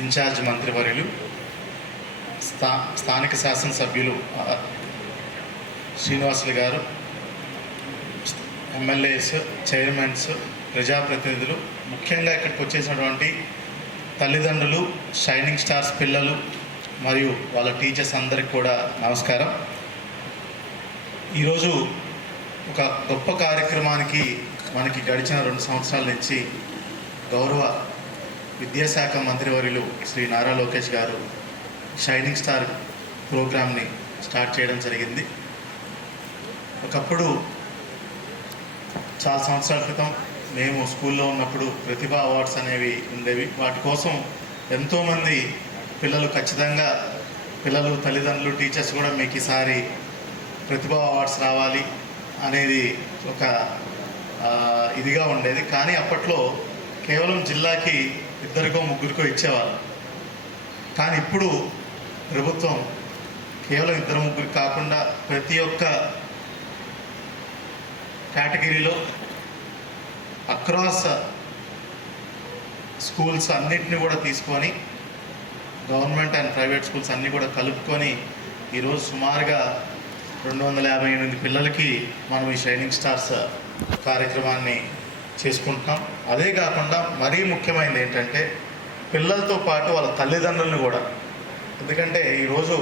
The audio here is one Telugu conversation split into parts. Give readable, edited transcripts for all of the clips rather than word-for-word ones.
ఇన్ఛార్జ్ మంత్రివర్యులు, స్థానిక శాసనసభ్యులు శ్రీనివాసులు గారు, ఎమ్మెల్యేస్, చైర్మన్స్, ప్రజాప్రతినిధులు, ముఖ్యంగా ఇక్కడికి వచ్చేసినటువంటి తల్లిదండ్రులు, షైనింగ్ స్టార్స్ పిల్లలు మరియు వాళ్ళ టీచర్స్ అందరికి కూడా నమస్కారం. ఈరోజు ఒక గొప్ప కార్యక్రమానికి మనకి గడిచిన 2 సంవత్సరాల నుంచి గౌరవ విద్యాశాఖ మంత్రివర్యులు శ్రీ నారా లోకేష్ గారు షైనింగ్ స్టార్ ప్రోగ్రామ్ని స్టార్ట్ చేయడం జరిగింది. ఒకప్పుడు చాలా సంవత్సరాల క్రితం మేము స్కూల్లో ఉన్నప్పుడు ప్రతిభా అవార్డ్స్ అనేవి ఉండేవి. వాటి కోసం ఎంతోమంది పిల్లలు, ఖచ్చితంగా పిల్లలు, తల్లిదండ్రులు, టీచర్స్ కూడా మీకు ఈసారి ప్రతిభా అవార్డ్స్ రావాలి అనేది ఒక ఇదిగా ఉండేది. కానీ అప్పట్లో కేవలం జిల్లాకి 2కో 3కో ఇచ్చేవాళ్ళు. కానీ ఇప్పుడు ప్రభుత్వం కేవలం 2-3 కాకుండా ప్రతి ఒక్క కేటగిరీలో అక్రాస్ స్కూల్స్ అన్నింటినీ కూడా తీసుకొని, గవర్నమెంట్ అండ్ ప్రైవేట్ స్కూల్స్ అన్నీ కూడా కలుపుకొని ఈరోజు సుమారుగా 258 పిల్లలకి మనం ఈ షైనింగ్ స్టార్స్ కార్యక్రమాన్ని చేసుకుంటున్నాం. అదే కాకుండా మరీ ముఖ్యమైనది ఏంటంటే పిల్లలతో పాటు వాళ్ళ తల్లిదండ్రులను కూడా, ఎందుకంటే ఈరోజు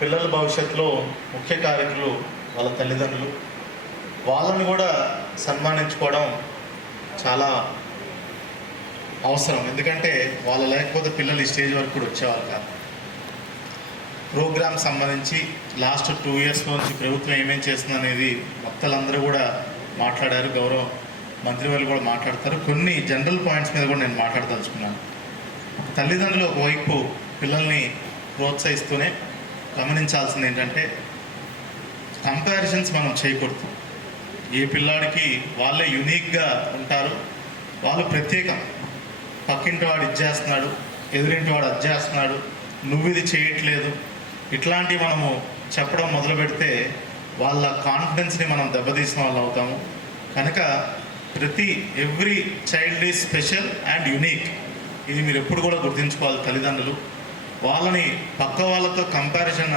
పిల్లల భవిష్యత్తులో ముఖ్య కారకులు వాళ్ళ తల్లిదండ్రులు, వాళ్ళని కూడా సన్మానించుకోవడం చాలా అవసరం. ఎందుకంటే వాళ్ళు లేకపోతే పిల్లలు ఈ స్టేజ్ వరకు కూడా వచ్చేవాళ్ళు కాదు. ప్రోగ్రామ్ సంబంధించి లాస్ట్ 2 ఇయర్స్ నుంచి ప్రభుత్వం ఏమేం చేస్తుంది అనేది మొత్తాలందరూ కూడా మాట్లాడారు. గౌరవ మంత్రివర్యులు కూడా మాట్లాడతారు. కొన్ని జనరల్ పాయింట్స్ మీద కూడా నేను మాట్లాడదలుచుకున్నాను. తల్లిదండ్రులు ఒకవైపు పిల్లల్ని ప్రోత్సహిస్తూనే గమనించాల్సింది ఏంటంటే కంపారిజన్స్ మనం చేయకూడదు. ఏ పిల్లాడికి వాళ్ళే యూనిక్గా ఉంటారు, వాళ్ళు ప్రత్యేకం. పక్కింటి వాడు ఇది చేస్తున్నాడు, ఎదురింటి వాడు అది చేస్తున్నాడు, నువ్వు ఇది చేయట్లేదు, ఇట్లాంటివి మనము చెప్పడం మొదలు పెడితే వాళ్ళ కాన్ఫిడెన్స్ని మనం దెబ్బతీసిన వాళ్ళు అవుతాము. కనుక every child is special and unique. ఇది మీరు ఎప్పుడు కూడా గుర్తుంచుకోవాలి తల్లిదండ్రులు. వాళ్ళని పక్క వాళ్ళతో కంపారిజన్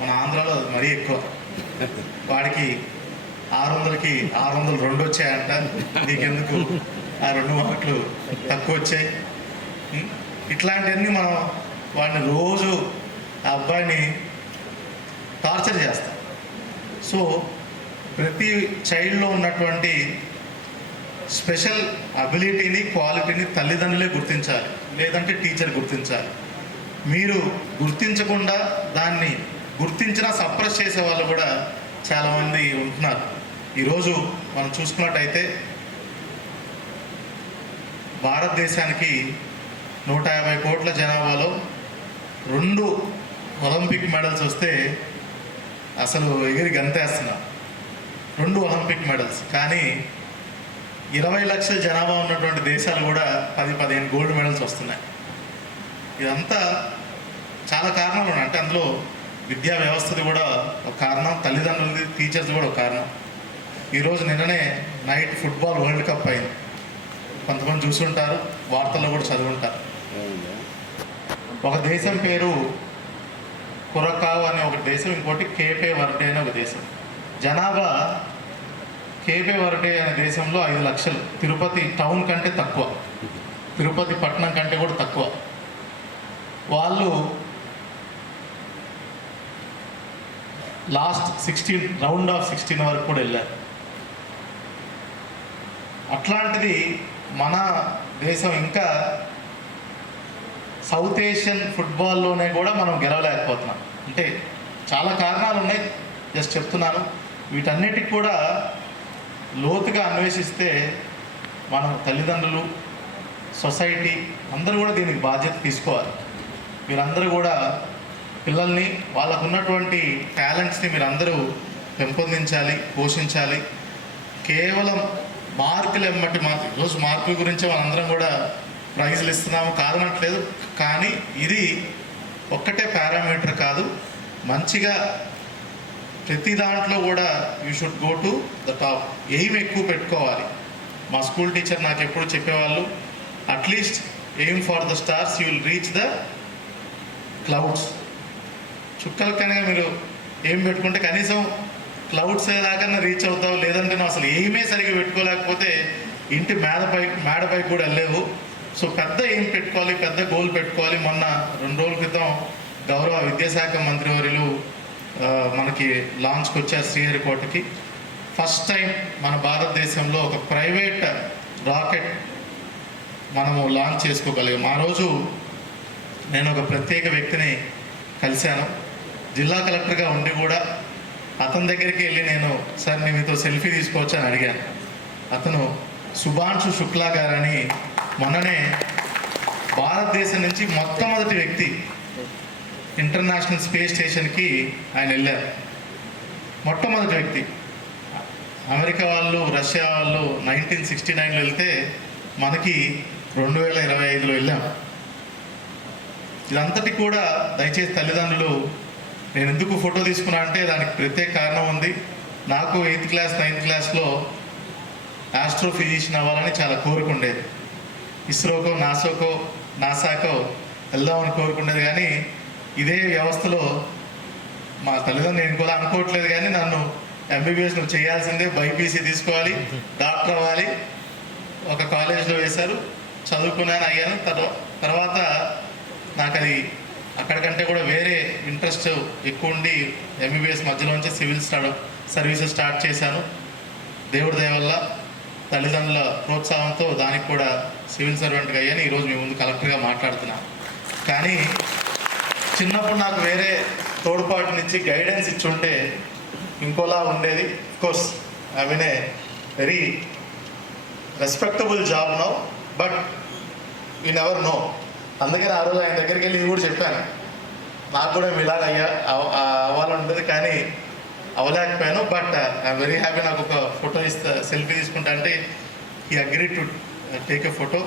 మన ఆంధ్రాలో మరీ ఎక్కువ. వాడికి 600కి 602 వచ్చాయంట, నీకెందుకు ఆ 2 మార్కులు తక్కువ వచ్చాయి, ఇట్లాంటివన్నీ మనం వాడిని రోజు ఆ అబ్బాయిని టార్చర్ చేస్తాం. సో ప్రతి చైల్డ్లో ఉన్నటువంటి స్పెషల్ అబిలిటీని, క్వాలిటీని తల్లిదండ్రులే గుర్తించాలి, లేదంటే టీచర్ గుర్తించాలి. మీరు గుర్తించకుండా దాన్ని గుర్తించినా సప్రెస్ చేసే వాళ్ళు కూడా చాలామంది ఉంటున్నారు. ఈరోజు మనం చూసుకున్నట్టయితే భారతదేశానికి 150 కోట్ల జనాభాలో 2 ఒలింపిక్ మెడల్స్ వస్తే అసలు ఎగిరి గంతేస్తున్నారు. 2 ఒలింపిక్ మెడల్స్. కానీ 20 లక్షల జనాభా ఉన్నటువంటి దేశాలు కూడా 10-15 గోల్డ్ మెడల్స్ వస్తున్నాయి. ఇదంతా చాలా కారణాలు ఉన్నాయి. అంటే అందులో విద్యా వ్యవస్థది కూడా ఒక కారణం, తల్లిదండ్రులది, టీచర్స్ కూడా ఒక కారణం. ఈరోజు నిన్ననే నైట్ ఫుట్బాల్ వరల్డ్ కప్ అయింది. కొంతమంది చూసుంటారు, వార్తల్లో కూడా చదువుంటారు. ఒక దేశం పేరు కురకావ్ అనే ఒక దేశం, ఇంకోటి కేపే వర్డే అనే ఒక దేశం. జనాభా కేపే వర్డే అనే దేశంలో 5 లక్షలు, తిరుపతి టౌన్ కంటే తక్కువ, తిరుపతి పట్టణం కంటే కూడా తక్కువ. వాళ్ళు లాస్ట్ 16 రౌండ్ ఆఫ్ 16 వరకు కూడా వెళ్ళారు. అట్లాంటిది మన దేశం ఇంకా సౌత్ ఏషియన్ ఫుట్బాల్లోనే కూడా మనం గెలవలేకపోతున్నాం. అంటే చాలా కారణాలు ఉన్నాయి, జస్ట్ చెప్తున్నాను. వీటన్నిటికి కూడా లోతుగా అన్వేషిస్తే మనం తల్లిదండ్రులు, సొసైటీ అందరూ కూడా దీనికి బాధ్యత తీసుకోవాలి. మీరందరూ కూడా పిల్లల్ని, వాళ్ళకు ఉన్నటువంటి టాలెంట్స్ని మీరందరూ పెంపొందించాలి, పోషించాలి. కేవలం మార్కులు ఎమ్మటి ఈరోజు మార్కుల గురించే మనందరం కూడా ప్రైజులు ఇస్తున్నాము, కాదనట్లేదు. కానీ ఇది ఒక్కటే పారామీటర్ కాదు. మంచిగా ప్రతి దాంట్లో కూడా you should go to the top. Aim ఎక్కువ పెట్టుకోవాలి. మా స్కూల్ టీచర్ నాకు ఎప్పుడు చెప్పేవాళ్ళు, at least aim for the stars you will reach the clouds. చుక్కల కనుక మీరు ఏం పెట్టుకుంటే కనీసం క్లౌడ్స్ దాకా రీచ్ అవుతావు, లేదంటే నువ్వు అసలు ఏమీ సరిగ్గా పెట్టుకోలేకపోతే ఇంటి మేడపై కూడా వెళ్ళలేవు. సో పెద్ద ఏం పెట్టుకోవాలి, పెద్ద గోల్ పెట్టుకోవాలి. మొన్న 2 రోజుల క్రితం గౌరవ విద్యాశాఖ మంత్రివర్యులు మనకి లాంచ్కి వచ్చారు శ్రీహరికోటకి. ఫస్ట్ టైం మన భారతదేశంలో ఒక ప్రైవేట్ రాకెట్ మనము లాంచ్ చేసుకోగలిగాం. ఆ రోజు నేను ఒక ప్రత్యేక వ్యక్తిని కలిశాను, జిల్లా కలెక్టర్గా ఉండి కూడా. అతని దగ్గరికి వెళ్ళి నేను, సార్ నేను మీతో సెల్ఫీ తీసుకోవచ్చు అని అడిగాను. అతను శుభాంశు శుక్లా గారని మొన్ననే భారతదేశం నుంచి మొట్టమొదటి వ్యక్తి ఇంటర్నేషనల్ స్పేస్ స్టేషన్కి ఆయన వెళ్ళారు. మొట్టమొదటి వ్యక్తి. అమెరికా వాళ్ళు, రష్యా వాళ్ళు 1969లో వెళ్తే మనకి 2025లో వెళ్ళాం. ఇదంతటి కూడా దయచేసి తల్లిదండ్రులు, నేను ఎందుకు ఫోటో తీసుకున్నా అంటే దానికి ప్రత్యేక కారణం ఉంది. నాకు 8th క్లాస్ 9th క్లాస్లో ఆస్ట్రోఫిజిషియన్ అవ్వాలని చాలా కోరుకుండేది. ఇస్రోకో నాసాకో వెళ్దామని కోరుకునేది. కానీ ఇదే వ్యవస్థలో మా తల్లిదండ్రులు నేను కూడా అనుకోవట్లేదు, కానీ నన్ను ఎంబీబీఎస్ నువ్వు చేయాల్సిందే, బైపీసీ తీసుకోవాలి, డాక్టర్ అవ్వాలి. ఒక కాలేజ్లో వేశారు, చదువుకున్నాను, అయ్యాను. తర్వాత నాకు అది అక్కడికంటే కూడా వేరే ఇంట్రెస్ట్ ఎక్కువ ఉండి ఎంబీబీఎస్ మధ్యలోంచి సివిల్ సర్వీసెస్ స్టార్ట్ చేశాను. దేవుడి దయ వల్ల తల్లిదండ్రుల ప్రోత్సాహంతో దానికి కూడా సివిల్ సర్వెంట్గా అయ్యాను. ఈరోజు మీ ముందు కలెక్టర్గా మాట్లాడుతున్నాను. కానీ చిన్నప్పుడు నాకు వేరే తోడ్పాటు నుంచి గైడెన్స్ ఇచ్చుంటే ఇంకోలా ఉండేది. Course I mean a very respectable job now, but you never know. అందుకని ఆ రోజు ఆయన దగ్గరికి వెళ్ళి ఇది కూడా చెప్పాను, నాకు కూడా ఇలాగ అవ్వాలంటుంది కానీ అవ్వలేకపోయాను. But I'm very happy. నాకు ఒక ఫోటో సెల్ఫీ తీసుకుంటా అంటే ఈ agree to take a photo.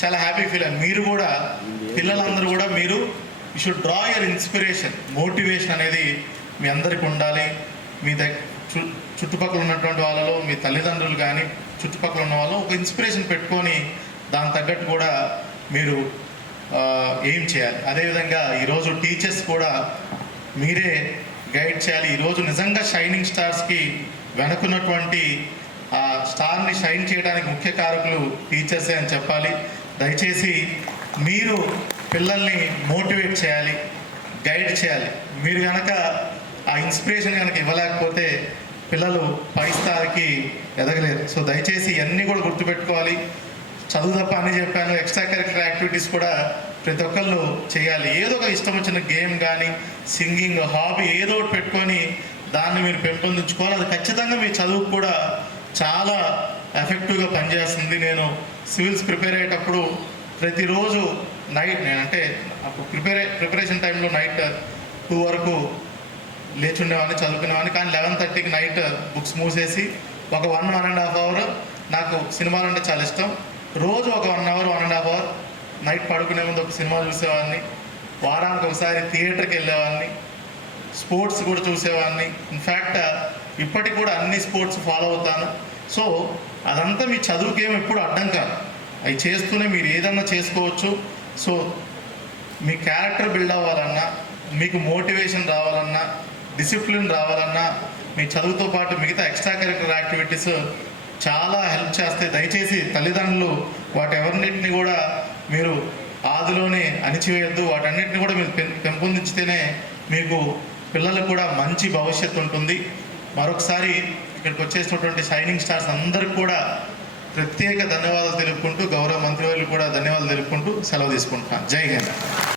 చాలా హ్యాపీ ఫీల్ అయ్యాను. మీరు కూడా, పిల్లలందరూ కూడా, మీరు you should draw your inspiration. Motivation అనేది మీ అందరికి ఉండాలి. మీ చుట్టుపక్కల ఉన్నటువంటి వాళ్ళలో మీ తల్లిదండ్రులు కానీ చుట్టుపక్కల ఉన్న వాళ్ళు ఒక ఇన్స్పిరేషన్ పెట్టుకొని దాని తగ్గట్టు కూడా మీరు ఏం చేయాలి. అదేవిధంగా ఈరోజు టీచర్స్ కూడా మీరే గైడ్ చేయాలి. ఈరోజు నిజంగా షైనింగ్ స్టార్స్కి వెనుకున్నటువంటి ఆ స్టార్ని షైన్ చేయడానికి ముఖ్య కారకులు టీచర్సే అని చెప్పాలి. దయచేసి మీరు పిల్లల్ని మోటివేట్ చేయాలి, గైడ్ చేయాలి. మీరు కనుక ఆ ఇన్స్పిరేషన్ కనుక ఇవ్వలేకపోతే పిల్లలు పై స్థాయికి ఎదగలేరు. సో దయచేసి ఇవన్నీ కూడా గుర్తుపెట్టుకోవాలి. చదువు తప్ప అని చెప్పాను, ఎక్స్ట్రా కరిక్యులర్ యాక్టివిటీస్ కూడా ప్రతి ఒక్కళ్ళు చేయాలి. ఏదో ఒక ఇష్టం వచ్చిన గేమ్ కానీ, సింగింగ్, హాబీ ఏదో ఒకటి పెట్టుకొని దాన్ని మీరు పెంపొందించుకోవాలి. అది ఖచ్చితంగా మీ చదువుకు కూడా చాలా ఎఫెక్టివ్గా పనిచేస్తుంది. నేను సివిల్స్ ప్రిపేర్ అయ్యేటప్పుడు ప్రతిరోజు నైట్, నేనంటే అప్పుడు ప్రిపరేషన్ టైంలో నైట్ 2 వరకు లేచి ఉండేవాడిని, చదువుకునేవాడిని. కానీ 11:30కి నైట్ బుక్స్ మూసేసి ఒక 1.5 అవర్, నాకు సినిమాలు అంటే చాలా ఇష్టం, రోజు ఒక 1 అవర్ 1.5 అవర్ నైట్ పడుకునే ముందు ఒక సినిమా చూసేవాడిని. వారానికి ఒకసారి థియేటర్కి వెళ్ళేవాడిని, స్పోర్ట్స్ కూడా చూసేవాడిని. ఇన్ఫ్యాక్ట్ ఇప్పటికి కూడా అన్ని స్పోర్ట్స్ ఫాలో అవుతాను. సో అదంతా మీ చదువుకేమో ఎప్పుడు అడ్డం కాదు, అవి చేస్తూనే మీరు ఏదన్నా చేసుకోవచ్చు. సో మీ క్యారెక్టర్ బిల్డ్ అవ్వాలన్నా, మీకు మోటివేషన్ రావాలన్నా, డిసిప్లిన్ రావాలన్నా, మీ చదువుతో పాటు మిగతా ఎక్స్ట్రా కరిక్యులర్ యాక్టివిటీస్ చాలా హెల్ప్ చేస్తాయి. దయచేసి తల్లిదండ్రులు వాటెవరిన్నింటినీ కూడా మీరు ఆదిలోనే అణిచివేయద్దు. వాటన్నిటిని కూడా మీరు పెంపొందించితేనే మీకు పిల్లలకు కూడా మంచి భవిష్యత్తు ఉంటుంది. మరొకసారి ఇక్కడికి వచ్చేసినటువంటి షైనింగ్ స్టార్స్ అందరికి కూడా ప్రత్యేక ధన్యవాదాలు తెలుపుకుంటూ, గౌరవ మంత్రివర్యులు కూడా ధన్యవాదాలు తెలుపుకుంటూ సెలవు తీసుకుంటున్నాను. జై హింద్.